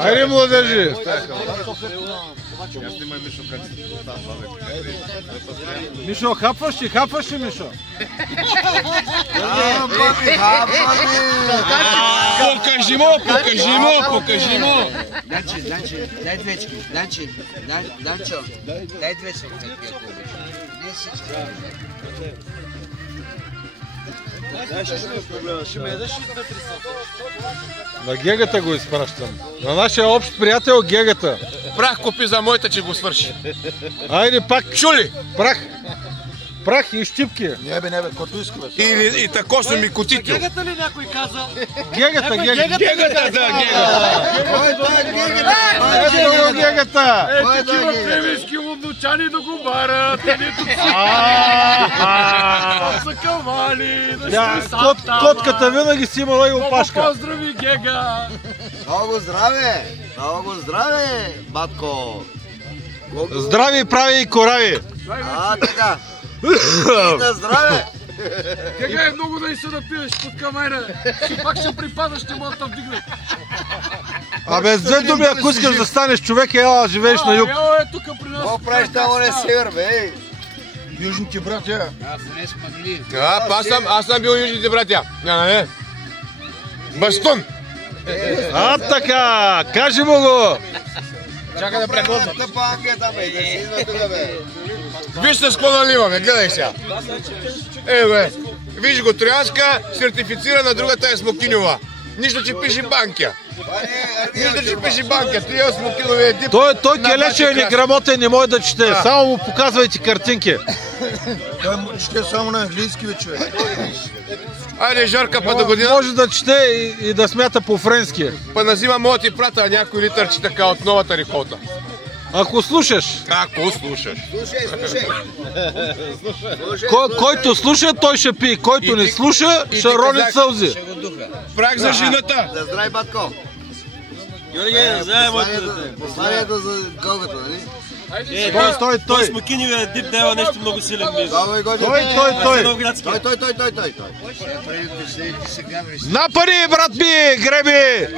Айде, младежи! Мишо, хапваш ли, Мишо? Покажи му! Дай двечки, Данчо, дай двечки. На Гегата го изпращам. На нашия общ приятел Гегата. Прах купи за моята, че го свърши. Айде пак. Чули? Прах и щипки. Не бе, който иска бе. И тако са ми котитил. Гегата ли някой каза? Гегата. Гегата. Кой е това Гегата? Ето го Гегата. Такива плевенски лудночани да го барат. Са кавали. Котката винаги си имала и опашка. Поздрави, Гега. Много здраве, батко. Здрави, прави и корави. Така. На здраве. Гега е много да и се напиеш под камайна. Пак ще припадаш, ще могат да вдигнат. Абе, с две думи, ако искаш да станеш човек, ела, живееш на юг. Ела е тук при нас. Какво правиш там на север, бе? Южните братя. Аз съм бил южните братя. Не. Бастун. Така, кажи му го. Чакай да преглътна. Тъпа англията, бе, да си идва тук, бе. Виж с какво наливаме, гледай сега. Бе, виж го, Троянска, сертифицирана, другата е Смокинова. Нищо, че пише банкя. Тия смокиновия дип. Той келече е неграмотен, не може да чете. Само му показвайте картинки. Той чете само на английски, бе, човек. Айде, Жарка, па до година. Може да чете и да смята по-френски. Па назима мога ти прата някой литърче така от новата реколта. Ако слушаш. Слушай. Който слуша, той ще пие. Който не слуша, ще рони сълзи. Прах за жената. Да здрави, батко. Георги, здравей, моите дете. Посланието за Голгата, нали? Той. Смокинивия дип дава нещо много силен мир. Той. Напади, брат ми, греби!